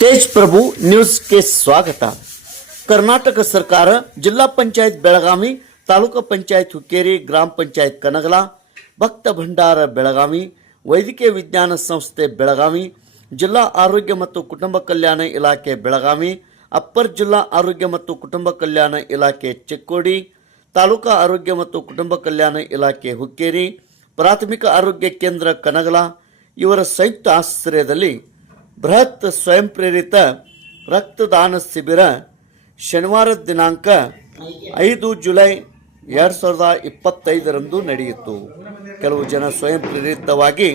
ತೇಜ್ ಪ್ರಭು ನ್ಯೂಸ್ಗೆ ಸ್ವಾಗತ ಕರ್ನಾಟಕ ಸರ್ಕಾರ ಜಿಲ್ಲಾ ಪಂಚಾಯತ್ ಬೆಳಗಾವಿ ತಾಲೂಕು ಪಂಚಾಯತ್ ಹುಕ್ಕೇರಿ ಗ್ರಾಮ ಪಂಚಾಯತ್ ಕನಗಲ ಭಕ್ತ ಭಂಡಾರ ಬೆಳಗಾವಿ ವೈದ್ಯಕೀಯ ವಿಜ್ಞಾನ ಸಂಸ್ಥೆ ಬೆಳಗಾವಿ ಜಿಲ್ಲಾ ಆರೋಗ್ಯ ಮತ್ತು ಕುಟುಂಬ ಕಲ್ಯಾಣ ಇಲಾಖೆ ಬೆಳಗಾವಿ ಅಪ್ಪರ್ ಜಿಲ್ಲಾ ಆರೋಗ್ಯ ಮತ್ತು ಕುಟುಂಬ ಕಲ್ಯಾಣ ಇಲಾಖೆ ಚಿಕ್ಕೋಡಿ ತಾಲೂಕಾ ಆರೋಗ್ಯ ಮತ್ತು ಕುಟುಂಬ ಕಲ್ಯಾಣ ಇಲಾಖೆ ಹುಕ್ಕೇರಿ ಪ್ರಾಥಮಿಕ ಆರೋಗ್ಯ ಕೇಂದ್ರ ಕನಗಲ ಇವರ ಸಂಯುಕ್ತ ಆಶ್ರಯದಲ್ಲಿ ಬೃಹತ್ ಸ್ವಯಂ ಪ್ರೇರಿತ ರಕ್ತದಾನ ಶಿಬಿರ ಶನಿವಾರ ದಿನಾಂಕ ಐದು ಜುಲೈ ಎರಡು ಸಾವಿರದ ಇಪ್ಪತ್ತೈದರಂದು ನಡೆಯಿತು. ಕೆಲವು ಜನ ಸ್ವಯಂ ಪ್ರೇರಿತವಾಗಿ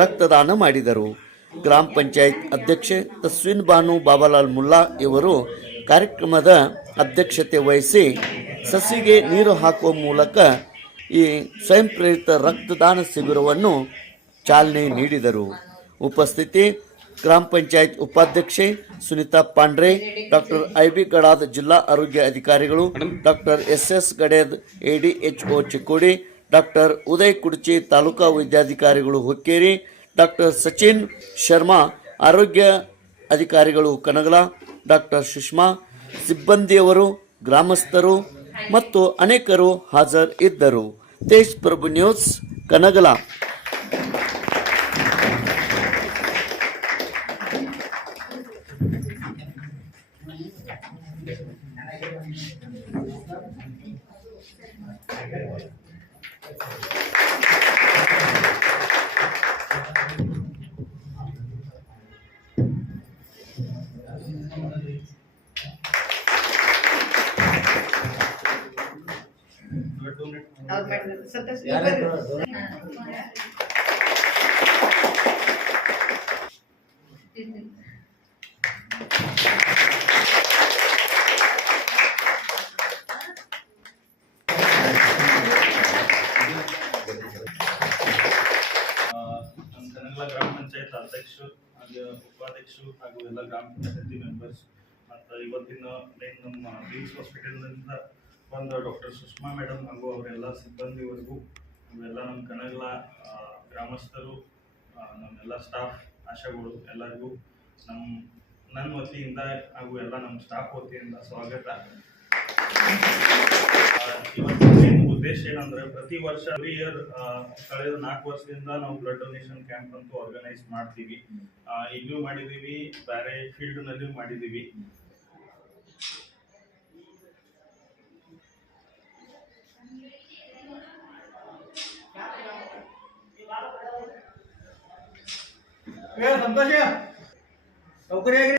ರಕ್ತದಾನ ಮಾಡಿದರು. ಗ್ರಾಮ ಪಂಚಾಯತ್ ಅಧ್ಯಕ್ಷೆ ತಸ್ವಿನ್ ಬಾನು ಬಾಬಾಲಾಲ್ ಮುಲ್ಲಾ ಇವರು ಕಾರ್ಯಕ್ರಮದ ಅಧ್ಯಕ್ಷತೆ ವಹಿಸಿ ಸಸಿಗೆ ನೀರು ಹಾಕುವ ಮೂಲಕ ಈ ಸ್ವಯಂ ಪ್ರೇರಿತ ರಕ್ತದಾನ ಶಿಬಿರವನ್ನು ಚಾಲನೆ ನೀಡಿದರು. ಉಪಸ್ಥಿತಿ ಗ್ರಾಮ ಪಂಚಾಯತ್ ಉಪಾಧ್ಯಕ್ಷೆ Sunita Pandre, doctor I B Gadad ಜಿಲ್ಲಾ ಆರೋಗ್ಯ ಅಧಿಕಾರಿಗಳು, doctor S S Gaded ADHO Chikkodi, doctor Uday Kudchi taluka ವೈದ್ಯಾಧಿಕಾರಿಗಳು ಹುಕ್ಕೇರಿ, ಡಾಕ್ಟರ್ ಸಚಿನ್ ಶರ್ಮಾ ಆರೋಗ್ಯ ಅಧಿಕಾರಿಗಳು ಕನಗಲ, ಡಾಕ್ಟರ್ ಸುಷ್ಮಾ ಸಿಬ್ಬಂದಿಯವರು ಗ್ರಾಮಸ್ಥರು ಮತ್ತು ಅನೇಕರು ಹಾಜರಿದ್ದರು. ತೇಜ್ ಪ್ರಭು ನ್ಯೂಸ್, ಕನಗಲ. ಅವ್ರು ಮಾಡಿದ್ರು ಸಂತೋಷ್ ಆ, ನಮ್ಮ ಕನಗಲ ಗ್ರಾಮ ಪಂಚಾಯತ್ ಅಧ್ಯಕ್ಷರು, ಹಾಗೆ ಉಪಾಧ್ಯಕ್ಷರು ಹಾಗೂ ಎಲ್ಲ ಗ್ರಾಮ ಪಂಚಾಯತಿ ಮೆಂಬರ್ಸ್ ಮತ್ತು ಇವತ್ತಿನ ಮೇನ್ ನಮ್ಮ ಬೀಮ್ಸ್ ಹಾಸ್ಪಿಟಲ್ನಿಂದ ಬಂದ ಡಾಕ್ಟರ್ ಸುಷ್ಮಾ ಮೇಡಮ್ ಹಾಗೂ ಅವರೆಲ್ಲ ಸಿಬ್ಬಂದಿವರೆಗೂ ಇವೆಲ್ಲ ನಮ್ಮ ಕನಗಲ ಗ್ರಾಮಸ್ಥರು ನಮ್ಮೆಲ್ಲ ಸ್ಟಾಫ್ ಆಶಾಗಳು ಎಲ್ಲರಿಗೂ ನಮ್ಮ ನನ್ನ ವತಿಯಿಂದ ಹಾಗೂ ಎಲ್ಲ ನಮ್ಮ ಸ್ಟಾಫ್ ವತಿಯಿಂದ ಸ್ವಾಗತ. ಉದ್ದೇಶ ಏನಂದ್ರೆ ಪ್ರತಿ ವರ್ಷ ಎವ್ರಿ ಇಯರ್ ಕಳೆದ ನಾಲ್ಕು ವರ್ಷದಿಂದ ನಾವು ಬ್ಲಡ್ ಡೊನೇಷನ್ ಕ್ಯಾಂಪ್ ಅಂತೂ ಆರ್ಗನೈಸ್ ಮಾಡ್ತೀವಿ. ಇಲ್ಲೂ ಮಾಡಿದೀವಿ ಬೇರೆ ಫೀಲ್ಡ್ ನಲ್ಲಿಯೂ ಮಾಡಿದೀವಿ ಸಂತೋಷ. ಸೌಕರ್ಯ